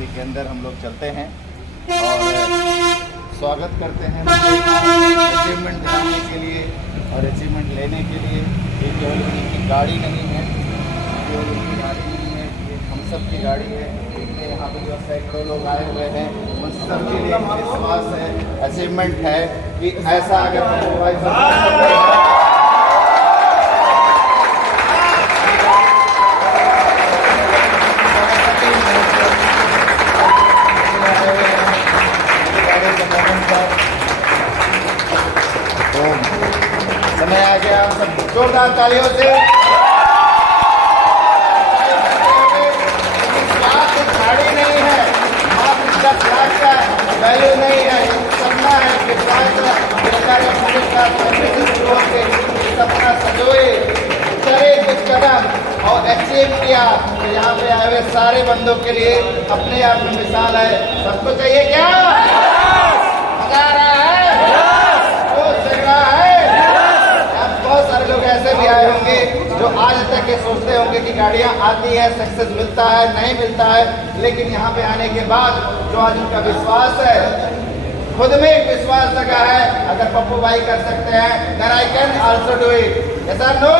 उसी के अंदर हम लोग चलते हैं और स्वागत करते हैं अचीवमेंट दिलाने के लिए और अचीवमेंट लेने के लिए। ये केवल उनकी गाड़ी नहीं है, केवल उनकी गाड़ी नहीं है, ये हम सब की गाड़ी है। देखिए यहाँ पे जो सैकड़ों लोग आए हुए हैं, उन सब के लिए विश्वास है, अचीवमेंट है कि ऐसा अगर समय आ गया, सब जोरदार तालियों से गाड़ी नहीं है, मात्र 10 लाख का वैल्यू नहीं है, सपना है कि सपना सजोए करे कुछ कदम और अचीव किया। तो यहाँ पे आए हुए सारे बंदों के लिए अपने आप में मिसाल है। सबको चाहिए क्या? मजा आ रहा है? बहुत सारे लोग ऐसे भी आए होंगे जो आज तक ये सोचते होंगे कि गाड़ियां आती है, सक्सेस मिलता है, नहीं मिलता है, लेकिन यहाँ पे आने के बाद जो आज उनका विश्वास है, खुद में एक विश्वास लगा है, अगर पप्पू भाई कर सकते हैं, then I can also do it. Yes or no?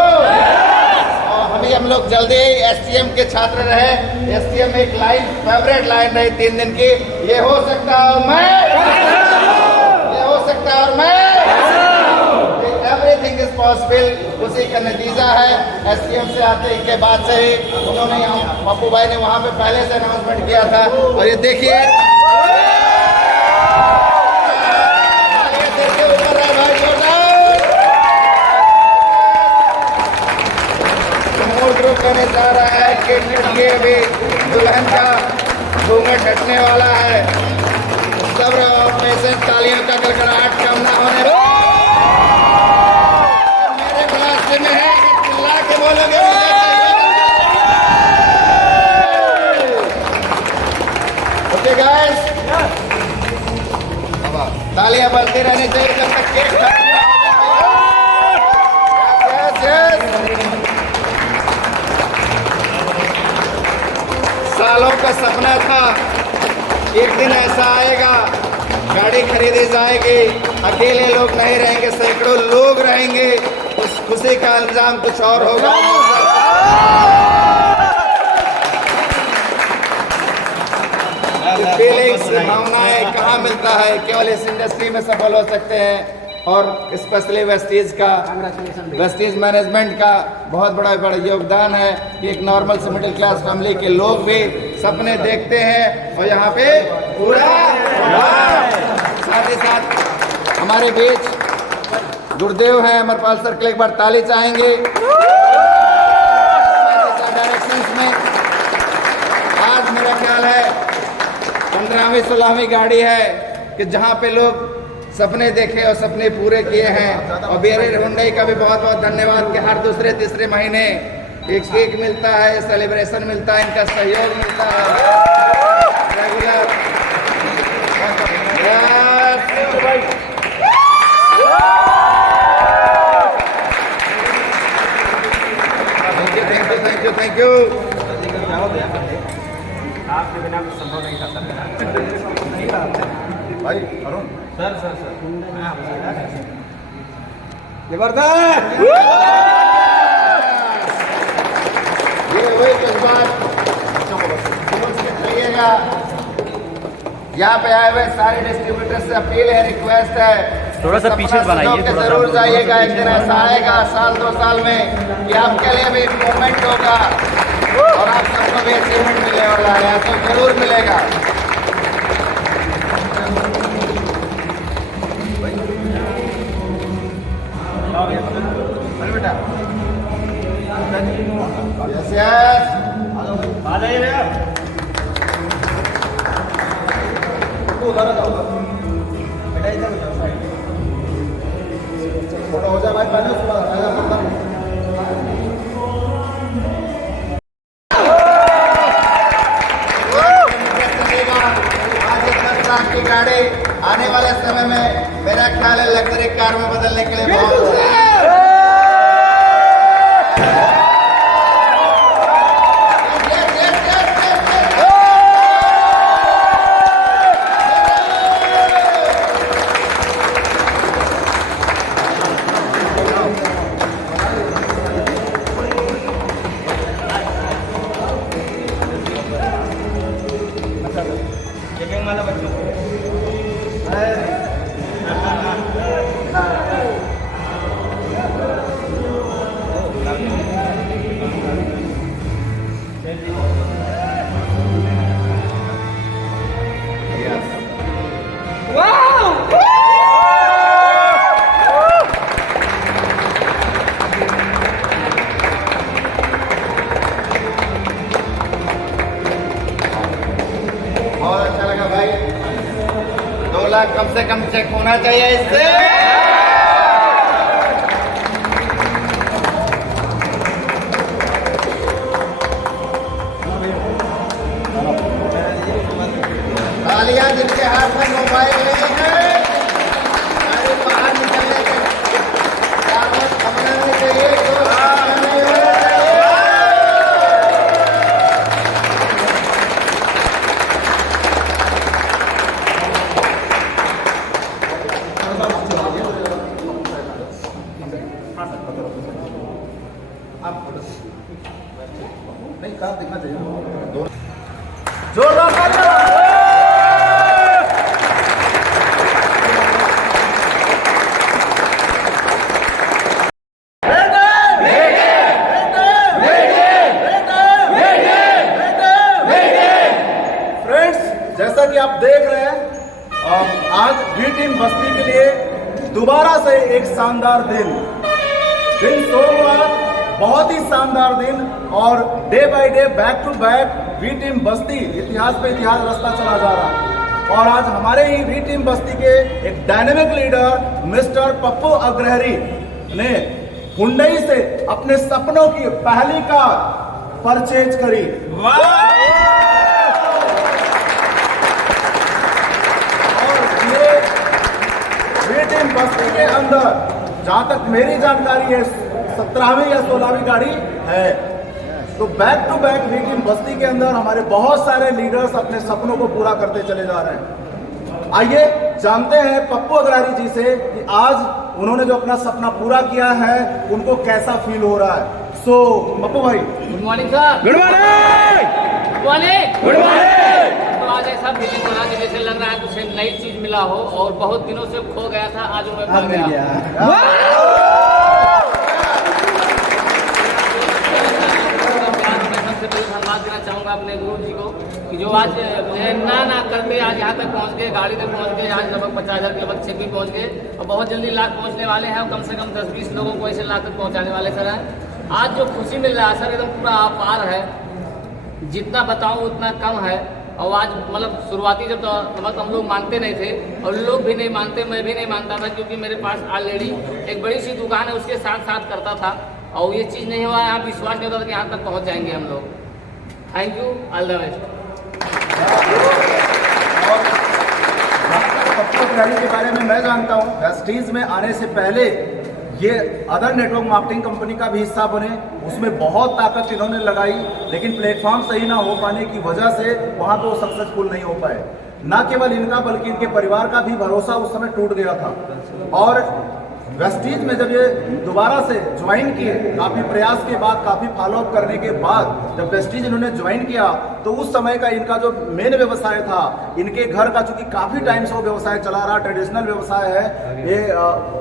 और हम लोग जल्दी ही STM के छात्र रहे। STM में एक लाइन, फेवरेट लाइन रही 3 दिन की, ये हो सकता है मैं, ये हो सकता है और मैं, एवरीथिंग इज पॉसिबल। उसी का नतीजा है STM से आते ही के बाद से ही उन्होंने, पप्पू भाई ने वहाँ पे पहले से अनाउंसमेंट किया था। और ये देखिए ऊपर है भाई, मूल ग्रुप करने जा रहा है कि लड़के अभी दुल्हन का घूंघट हटने वाला है। सब पैसे तालियों का गड़गड़ाहट कम ना होने में है कि चिल्ला के बोलोगे ओके गाइस, तालियां बजती रहनी चाहिए जब तक केक खत्म ना हो जाए। सालों का सपना था, एक दिन ऐसा आएगा, गाड़ी खरीदी जाएगी, अकेले लोग नहीं रहेंगे, सैकड़ों लोग रहेंगे, उस खुशी का इंतजाम कुछ और होगा। फीलिंग्स, भावनाएं कहाँ मिलता है? केवल इस इंडस्ट्री में सफल हो सकते हैं। और स्पेशली वेस्टीज मैनेजमेंट का बहुत बड़ा योगदान है कि एक नॉर्मल से मिडिल क्लास फैमिली के लोग भी सपने देखते हैं और यहाँ पे पूरा। साथ ही साथ हमारे बीच गुरुदेव हैं, अमरपाल सर के लिए एक बार ताली चाहेंगे। डायरेक्शंस में आज मेरा ख्याल है 15वीं 16वीं गाड़ी है कि जहां पे लोग सपने देखे और सपने पूरे किए हैं। और बेरे हुंडई का भी बहुत बहुत धन्यवाद कि हर दूसरे तीसरे महीने एक केक मिलता है, सेलिब्रेशन मिलता है, इनका सहयोग मिलता है रेगुलर। Thank you. आपके बिना कुछ संभव नहीं था भाई अरुण सर। जबरदस्त। ये वही जज्बात रहिएगा। यहाँ पे आए हुए सारे डिस्ट्रीब्यूटर से अपील है, रिक्वेस्ट है, थोड़ा सा पीछे बनाइए, जरूर जाइएगा। एक दिन ऐसा आएगा साल 2 साल में कि आपके लिए भी मूवमेंट होगा और आप सबको भी अचीवमेंट मिलने वाला है, तो जरूर मिलेगा। बेटा यस यस आ जाइए भैया। बेटा इधर फोटो हो जाए भाई, पहले उसके बाद की गाड़ी आने वाले समय में मेरा ख्याल है लग्जरी कार में बदलने के लिए बहुत बोला कम से कम चेक होना चाहिए इससे। तालियां जिनके हाथ में मोबाइल नहीं है, अरे बाहर निकलने के कागज अपनाने चाहिए, तो नहीं होना चाहिए। नहीं कार दिखना चाहिए, जोरदार जैसा कि आप देख रहे हैं, आज बी टीम बस्ती के लिए दोबारा से एक शानदार दिन सोमवार, बहुत ही शानदार दिन, और day by day back to back B team Basti इतिहास पे इतिहास रचता चला जा रहा है। और आज हमारे ही बी टीम बस्ती के एक dynamic leader mister Pappu Agrahari ने हुंडई से अपने सपनों की पहली कार परचेज करी। टीम बस्ती के अंदर जहां तक मेरी जानकारी है 17वीं या 16वीं गाड़ी है। तो बैक टू बैक टीम बस्ती के अंदर हमारे बहुत सारे लीडर्स अपने सपनों को पूरा करते चले जा रहे हैं। आइए जानते हैं पप्पू अग्रहरी जी से कि आज उन्होंने जो अपना सपना पूरा किया है उनको कैसा फील हो रहा है। सो पप्पू भाई, good morning sir. Good morning. Good morning. Good morning. तो आज ऐसा फीलिंग हो रहा है जैसे लग रहा है कुछ नई चीज मिला हो, और बहुत दिनों से खो गया था, आज मैं पा गया। मैं सबसे पहले धन्यवाद देना चाहूँगा अपने गुरु जी को कि जो आज मुझे ना करते आज यहाँ तक पहुँच गए, गाड़ी तक पहुँच गए, आज लगभग 50,000 के लगभग चेक भी पहुँच गए, और बहुत जल्दी लाख पहुँचने वाले हैं, और कम से कम 10-20 लोगों को ऐसे लाख तक पहुँचाने वाले सर हैं। आज जो खुशी मिल रहा है सर एकदम पूरा अपार है, जितना बताऊँ उतना कम है। और आज मतलब शुरुआती जब तो मतलब हम लोग मानते नहीं थे, और लोग भी नहीं मानते, मैं भी नहीं मानता था, क्योंकि मेरे पास ऑलरेडी एक बड़ी सी दुकान है, उसके साथ साथ करता था, और ये चीज़ नहीं हुआ, यहाँ विश्वास नहीं होता था कि यहाँ तक पहुँच जाएंगे हम लोग। Thank you, all the best. Pappu Agrahari के बारे में मैं जानता हूँ, वेस्टीज में आने से पहले ये अदर नेटवर्क मार्केटिंग कंपनी का भी हिस्सा बने, उसमें बहुत ताकत इन्होंने लगाई, लेकिन प्लेटफॉर्म सही ना हो पाने की वजह से वहां पे वो सक्सेसफुल नहीं हो पाए। ना केवल इनका बल्कि इनके परिवार का भी भरोसा उस समय टूट गया था। और वेस्टीज में जब ये दोबारा से ज्वाइन किए, काफी प्रयास के बाद, काफी फॉलोअप करने के बाद जब वेस्टीज इन्होंने ज्वाइन किया, तो उस समय का इनका जो मेन व्यवसाय था, इनके घर का, चूंकि काफी टाइम से वो व्यवसाय चला रहा, ट्रेडिशनल व्यवसाय है, ये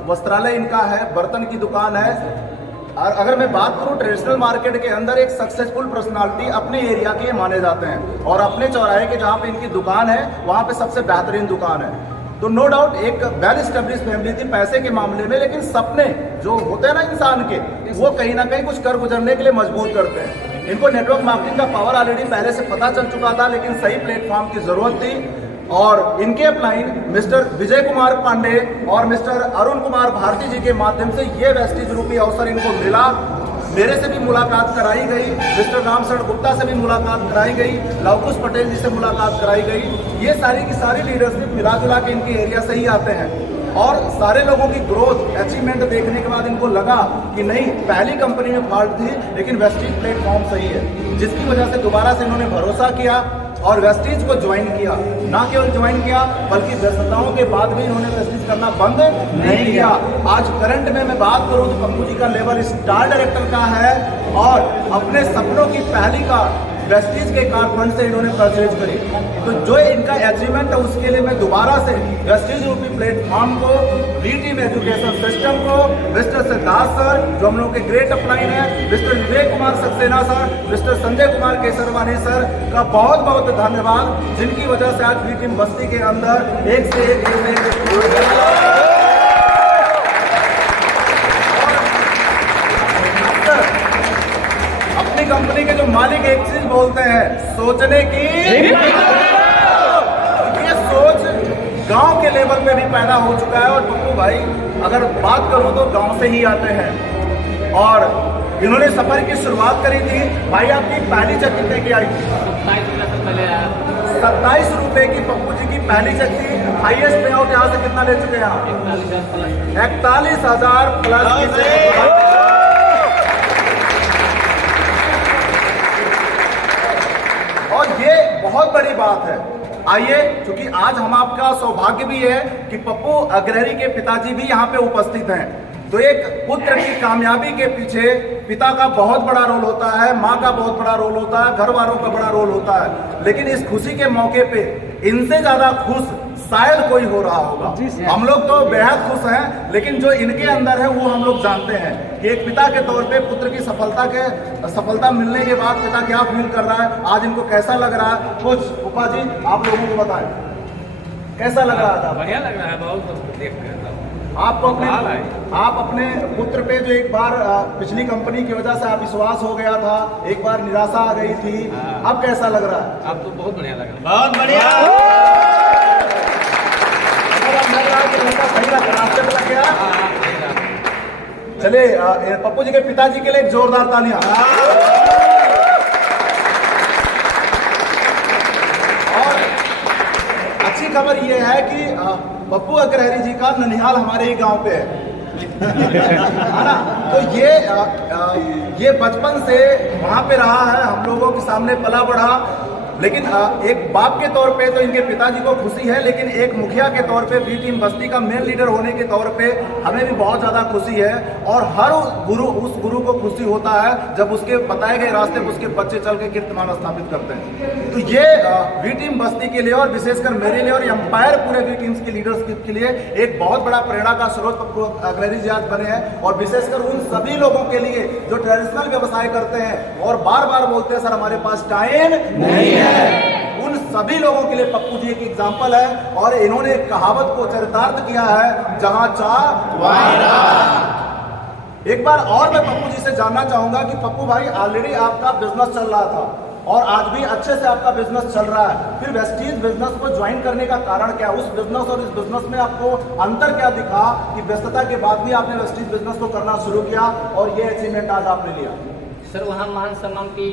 वस्त्रालय इनका है, बर्तन की दुकान है। और अगर मैं बात करूं ट्रेडिशनल मार्केट के अंदर एक सक्सेसफुल पर्सनालिटी अपने एरिया के माने जाते हैं, और अपने चौराहे के जहां पे इनकी दुकान है वहां पे सबसे बेहतरीन दुकान है। तो नो डाउट एक वेल एस्टेब्लिश फैमिली थी पैसे के मामले में, लेकिन सपने जो होते हैं ना इंसान के, वो कहीं ना कहीं कुछ कर गुजरने के लिए मजबूर करते हैं। इनको नेटवर्क मार्केटिंग का पावर ऑलरेडी पहले से पता चल चुका था, लेकिन सही प्लेटफॉर्म की जरूरत थी। और इनके अपलाइन मिस्टर विजय कुमार पांडे और मिस्टर अरुण कुमार भारती जी के माध्यम से ये वेस्टीज रूपी अवसर इनको मिला। मेरे से भी मुलाकात कराई गई, मिस्टर रामशरण गुप्ता से भी मुलाकात कराई गई, लवकुश पटेल जी से मुलाकात कराई गई। ये सारी की सारी लीडरशिप मिला जुला के इनके एरिया से ही आते हैं, और सारे लोगों की ग्रोथ अचीवमेंट देखने के बाद इनको लगा कि नहीं, पहली कंपनी में फॉल्ट थी, लेकिन वेस्टीज प्लेटफॉर्म सही है, जिसकी वजह से दोबारा से इन्होंने भरोसा किया और वेस्टीज को ज्वाइन किया। ना केवल ज्वाइन किया बल्कि व्यस्तताओं के बाद भी इन्होंने वेस्टीज करना बंद नहीं किया। आज करंट में मैं बात करूं तो पप्पू जी का लेवल स्टार डायरेक्टर का है, और अपने सपनों की पहली कार वेस्टीज के कार फंड से इन्होंने परचेज करी। तो जो इनका अचीवमेंट है उसके लिए मैं दोबारा से वेस्टीज रूपी प्लेटफॉर्म को, बी टीम एजुकेशन सिस्टम को, मिस्टर सिद्धार्थ सर जो हम लोग के ग्रेट अपलाइन है, mister Vivek Kumar Saxena sir, mister Sanjay Kumar Kesarwani sir का बहुत बहुत धन्यवाद, जिनकी वजह से आज बी टीम बस्ती के अंदर एक से एक अपनी कंपनी के जो मालिक एक चीज बोलते हैं, सोचने की ये सोच गांव के के लेवल पे भी पैदा हो चुका है। और पप्पू भाई अगर बात करूं तो गांव से ही आते हैं और इन्होंने सफर की शुरुआत करी थी। भाई आपकी पहली चक्की कितने की आई थी? 27 रुपए की पप्पू जी की पहली चक्की। हाईएस्ट पे आउट यहाँ से कितना ले चुके हैं आप? 41,000 प्लस। और ये बहुत बड़ी बात है। आइए, क्योंकि आज हम आपका सौभाग्य भी है कि पप्पू अग्रहरी के पिताजी भी यहाँ पे उपस्थित हैं। तो एक पुत्र की कामयाबी के पीछे पिता का बहुत बड़ा रोल होता है, माँ का बहुत बड़ा रोल होता है, घर वालों का बड़ा रोल होता है। लेकिन इस खुशी के मौके पे इनसे ज्यादा खुश शायद कोई हो रहा होगा। हम लोग तो बेहद खुश हैं, लेकिन जो इनके अंदर है वो हम लोग जानते हैं कि एक पिता के तौर पे पुत्र की सफलता मिलने के बाद पिता क्या फील कर रहा है, आज इनको कैसा लग रहा है। कुछ उपा जी आप लोगों को बताएं, कैसा लग रहा था? बढ़िया लग रहा है बहुत देखकर। आप अपने पुत्र पे जो एक बार पिछली कंपनी की वजह से आप विश्वास हो गया था, एक बार निराशा आ गई थी, अब कैसा लग रहा है? अब तो बहुत बढ़िया लग रहा है। बहुत बढ़िया। सही लग रहा है, लग गया। चलिए पप्पू जी के पिताजी के लिए एक जोरदार तालियां। और अच्छी खबर ये है कि पप्पू अग्रहरी जी का ननिहाल हमारे ही गांव पे है ना। तो ये बचपन से वहां पे रहा है, हम लोगों के सामने पला बढ़ा। लेकिन एक बाप के तौर पे तो इनके पिताजी को खुशी है, लेकिन एक मुखिया के तौर पे बी टीम बस्ती का मेन लीडर होने के तौर पे हमें भी बहुत ज़्यादा खुशी है। और हर उस गुरु को खुशी होता है जब उसके बताए गए रास्ते पर उसके बच्चे चल के कीर्तिमान स्थापित करते हैं। तो ये बी टीम बस्ती के लिए और विशेषकर मेरे लिए और एम्पायर पूरे बी टीम्स की लीडरशिप के लिए एक बहुत बड़ा प्रेरणा का स्रोत पप्पू अग्रहरी जी आज बने हैं। और विशेषकर उन सभी लोगों के लिए जो ट्रेडिशनल व्यवसाय करते हैं और बार बार बोलते हैं सर हमारे पास टाइम नहीं है, उन सभी लोगों के लिए पप्पू जी एक एग्जाम्पल है। और इन्होंने कहावत को चरितार्थ किया है, जहां चाह वहीं राह। एक बार और मैं पप्पू जी से जानना चाहूंगा कि पप्पू भाई ऑलरेडी आपका बिजनेस चल रहा था और आज भी अच्छे से आपका बिजनेस चल रहा है, फिर वेस्टीज बिजनेस को ज्वाइन करने का कारण क्या? उस बिजनेस और इस बिजनेस में आपको अंतर क्या दिखा कि व्यस्तता के बाद भी आपने वेस्टीज बिजनेस को करना शुरू किया और ये अचीवमेंट आज आपने लिया? सर वहाँ मान सम्मान की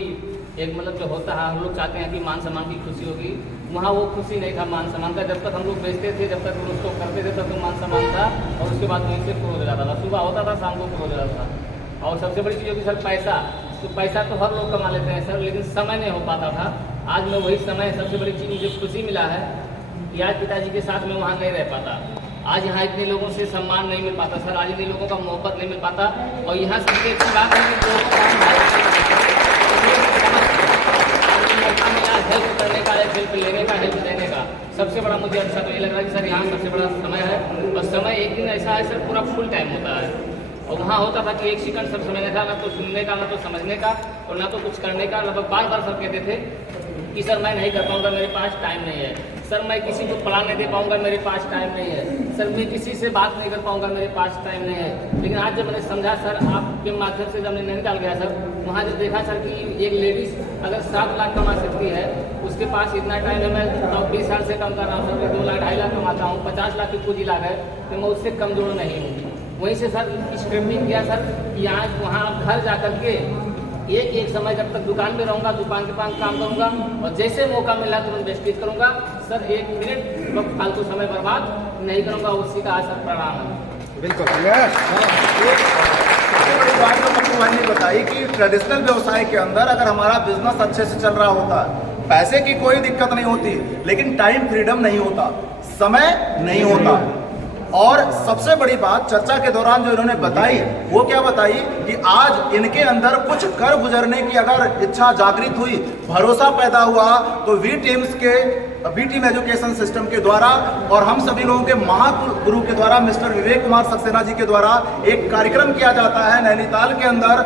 एक मतलब जो होता है, हम लोग चाहते हैं कि मान सम्मान की खुशी होगी, वहाँ वो खुशी नहीं था मान सम्मान का। जब तक हम लोग बेचते थे, जब तक हम उसको करते थे तब तो मान सम्मान था और उसके बाद वहीं से क्लोज हो जाता था। सुबह होता था, शाम को क्लोज हो जाता था। और सबसे बड़ी चीज़ होगी सर पैसा। तो पैसा तो हर लोग कमा लेते हैं सर, लेकिन समय नहीं हो पाता था। आज मैं वही समय, सबसे बड़ी चीज़ मुझे खुशी मिला है कि आज पिताजी के साथ मैं वहाँ नहीं रह पाता। आज यहाँ इतने लोगों से सम्मान नहीं मिल पाता सर, आज इतने लोगों का मोहब्बत नहीं मिल पाता। और यहाँ सबसे अच्छी बात है कि लोगों का हेल्प करने का, हेल्प लेने का, हेल्प देने का सबसे बड़ा मुझे अच्छा तो ये लग रहा है कि सर यहाँ सबसे बड़ा समय है। और समय एक दिन ऐसा है सर पूरा फुल टाइम होता है। और वहाँ होता था कि एक सेकंड सब समय था, ना तो सुनने का, ना तो समझने का और ना तो कुछ करने का। लगभग बार बार सब कहते थे कि सर मैं नहीं कर पाऊँगा, मेरे पास टाइम नहीं है। सर मैं किसी को पढ़ा नहीं दे पाऊँगा, मेरे पास टाइम नहीं है। सर मैं किसी से बात नहीं कर पाऊँगा, मेरे पास टाइम नहीं है। लेकिन आज जब मैंने समझा सर, आपके माध्यम से जब मैंने नैनीताल गया सर, वहाँ जब देखा सर कि एक लेडीज़ अगर 7 लाख कमा सकती है, उसके पास इतना टाइम है। मैं 20 साल से कम कर रहा हूँ सर, मैं 2 लाख 2.5 लाख कमाता हूँ, 50 लाख की पूंजी लाग है, तो मैं उससे कमजोर नहीं हूँ। वहीं से सर स्क्रिप्टिंग किया सर कि आज वहाँ घर जा कर के एक समय जब तक दुकान में रहूँगा, दुकान के पास काम करूँगा और जैसे मौका मिला तो मैं वेस्टेज करूँगा सर। 1 मिनट फालतू समय बर्बाद नहीं करूँगा, उसी का असर प्रणाम है। बिल्कुल पप्पू भाई ने बताई कि ट्रेडिशनल व्यवसाय के अंदर अगर हमारा बिजनेस अच्छे से चल रहा होता है, पैसे की कोई दिक्कत नहीं होती, लेकिन टाइम फ्रीडम नहीं होता, समय नहीं होता। और सबसे बड़ी बात चर्चा के दौरान जो इन्होंने बताई वो क्या बताई कि आज इनके अंदर कुछ कर गुजरने की अगर इच्छा जागृत हुई, भरोसा पैदा हुआ, तो वी टीम एजुकेशन सिस्टम के द्वारा और हम सभी लोगों के महागुरु के द्वारा मिस्टर विवेक कुमार सक्सेना जी के द्वारा एक कार्यक्रम किया जाता है नैनीताल के अंदर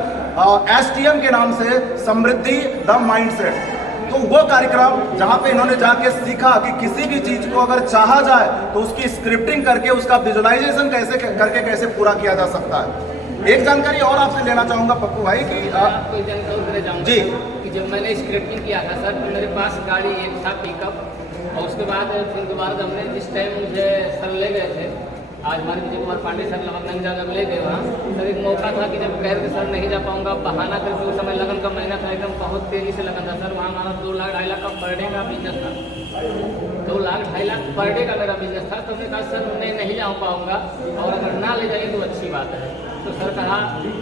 STM के नाम से, समृद्धि द माइंडसेट। तो वो कार्यक्रम जहाँ पे इन्होंने जाके सीखा कि किसी भी चीज को अगर चाहा जाए तो उसकी स्क्रिप्टिंग करके उसका विजुअलाइजेशन कैसे पूरा किया जा सकता है। एक जानकारी और आपसे लेना चाहूंगा पप्पू भाई कि आपको एक जानकारी देना चाहूँगा जी कि जब मैंने स्क्रिप्टिंग किया था सर, तो मेरे पास गाड़ी एक था पिकअप और उसके बाद फिर दोबारा हमने जिस टाइम मुझे सर ले गए थे, आज हमारे विजय कुमार पांडे सर लवंगनगर जब ले गए वहाँ, सर एक मौका था कि जब कह रहे सर नहीं जा पाऊंगा, बहाना करके उस समय लगन का महीना था, एकदम बहुत तेजी से लगन था सर। वहाँ हमारा 2 लाख 2.5 लाख का पर डे का बिजनेस था, 2 लाख 2.5 लाख पर डे का मेरा बिजनेस था। तो हमने कहा सर मैं नहीं जा पाऊँगा, और अगर ना ले जाइए तो अच्छी बात है। तो सर कहा,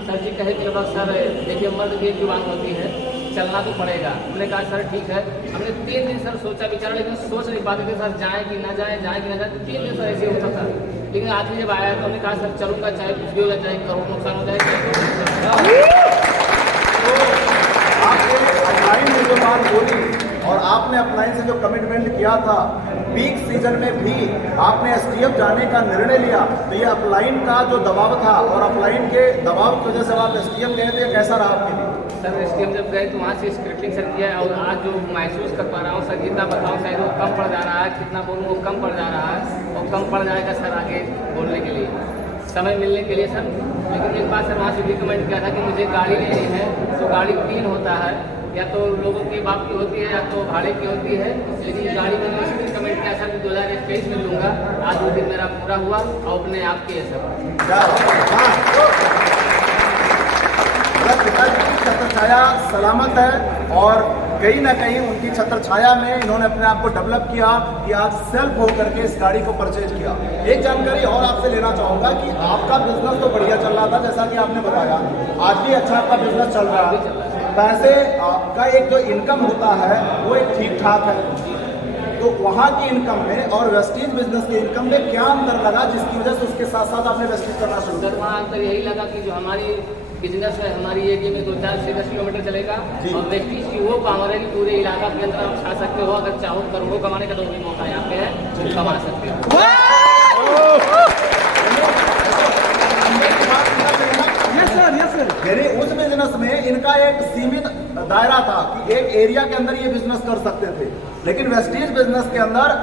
सर जी कहे कि बस सर देखिए मर्द की एक जुबान होती है, चलना तो पड़ेगा। हमने कहा सर ठीक है। हमने 3 दिन सर सोचा विचारा, लेकिन सोच नहीं पाते थे सर जाए कि ना जाए, जाए कि ना जाए। 3 दिन सर ऐसे होता था, लेकिन आखिर जब आया तो हमने कहा सर चलूंगा, चाहे कुछ भी हो जाए, चाहे करोड़ नुकसान हो जाए। आपने अपलाइन में जो बात बोली और आपने अपलाइन से जो कमिटमेंट किया था, पीक सीजन में भी आपने एसटीएफ जाने का निर्णय लिया, तो ये अपलाइन का जो दबाव था और अपलाइन के दबाव की वजह से आप एसटीएफ गए थे, कैसा रहा आपके लिए? सर एसटीएफ जब गए तो वहाँ से स्क्रिप्टिंग सर किया, और आज जो महसूस कर पा रहा हूँ सर, जितना बताऊँ शायद वो कम पड़ जा रहा है, कितना बोलूँ वो कम पड़ जा रहा है, और कम पड़ जाएगा सर आगे बोलने के लिए, समय मिलने के लिए सर। लेकिन एक बात सर वहाँ से रिकमेंड किया था कि मुझे गाड़ी लेनी है, तो गाड़ी 3 होता है, या तो लोगों की बाप की होती है या तो भाड़े की होती है। लेकिन गाड़ी मैंने इसलिए रिकमेंड किया सर कि 2021 में लूँगा। आज वो दिन मेरा पूरा हुआ, और अपने आप के पिताजी की छत्र छाया सलामत है, और कहीं ना कहीं उनकी छत्र छाया में इन्होंने अपने आप को डेवलप किया कि आज सेल्फ होकर के इस गाड़ी को परचेज किया। एक जानकारी और आपसे लेना चाहूँगा कि आपका बिजनेस तो बढ़िया चल रहा था, जैसा कि आपने बताया, आज भी अच्छा आपका बिजनेस चल रहा है, पैसे का एक जो इनकम होता है वो एक ठीक ठाक है। तो वहाँ की इनकम में और वेस्टीज बिजनेस के इनकम में क्या अंतर लगा, जिसकी वजह से उसके साथ साथ आपने वेस्टीज करना शुरू किया? वहाँ अंतर यही लगा कि जो हमारी बिजनेस है, हमारी एरिया में 2-4 से 10 किलोमीटर चलेगा, और वेस्टीज की वो पावर है कि पूरे इलाका के अंदर आप खा सकते हो। अगर चाहो करोड़ों कमाने का तो भी मौका यहाँ पे है, तो कमा सकते हो। यानी उस बिजनेस में इनका एक सीमित दायरा था कि एक एरिया के अंदर ये बिजनेस कर सकते थे, लेकिन वेस्टीज बिजनेस के अंदर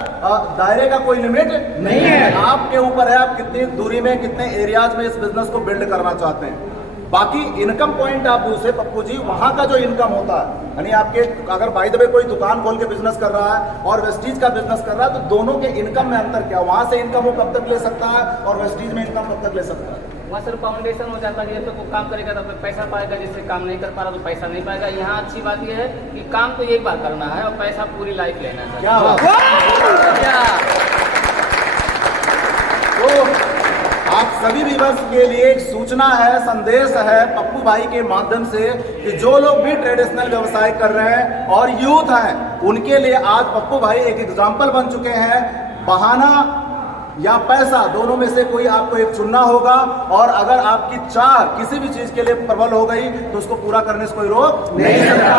दायरे का कोई लिमिट नहीं है। आपके ऊपर है आप कितनी दूरी में, कितने एरियाज में इस बिजनेस को बिल्ड करना चाहते हैं। बाकी इनकम पॉइंट आप दूसरे पप्पू जी, वहां का जो इनकम होता है, यानी आपके अगर बाय द वे कोई दुकान खोल के बिजनेस कर रहा है और वेस्टीज का बिजनेस कर रहा है, तो दोनों के इनकम में अंतर क्या? वहां से इनकम वो कब तक ले सकता है और वेस्टीज में इनकम कब तक ले सकता है? वहाँ सर फाउंडेशन हो जाता है, जब तक वो काम करेगा तब तक पैसा पाएगा, जिससे काम नहीं कर पा रहा तो पैसा नहीं पाएगा। यहाँ अच्छी बात यह है कि काम तो एक बार करना है और पैसा पूरी लाइफ लेना है। क्या बात? तो आप सभी व्यूअर्स के लिए एक सूचना है, संदेश है पप्पू भाई के माध्यम से कि जो लोग भी ट्रेडिशनल व्यवसाय कर रहे हैं और यूथ हैं, उनके लिए आज पप्पू भाई एक एग्जाम्पल बन चुके हैं। बहाना या पैसा, दोनों में से कोई आपको एक चुनना होगा, और अगर आपकी चाह किसी भी चीज के लिए प्रबल हो गई तो उसको पूरा करने से कोई रोक नहीं सकता।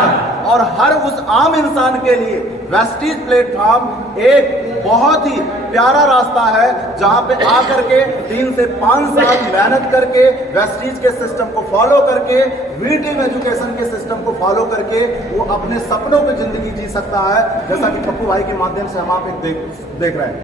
और हर उस आम इंसान के लिए वेस्टीज प्लेटफॉर्म एक बहुत ही प्यारा रास्ता है, जहां पे आकर के 3 से 5 साल मेहनत करके वेस्टीज के सिस्टम को फॉलो करके, वीटीएम एजुकेशन के सिस्टम को फॉलो करके वो अपने सपनों की जिंदगी जी सकता है, जैसा कि पप्पू भाई के माध्यम से हम आप एक देख रहे हैं।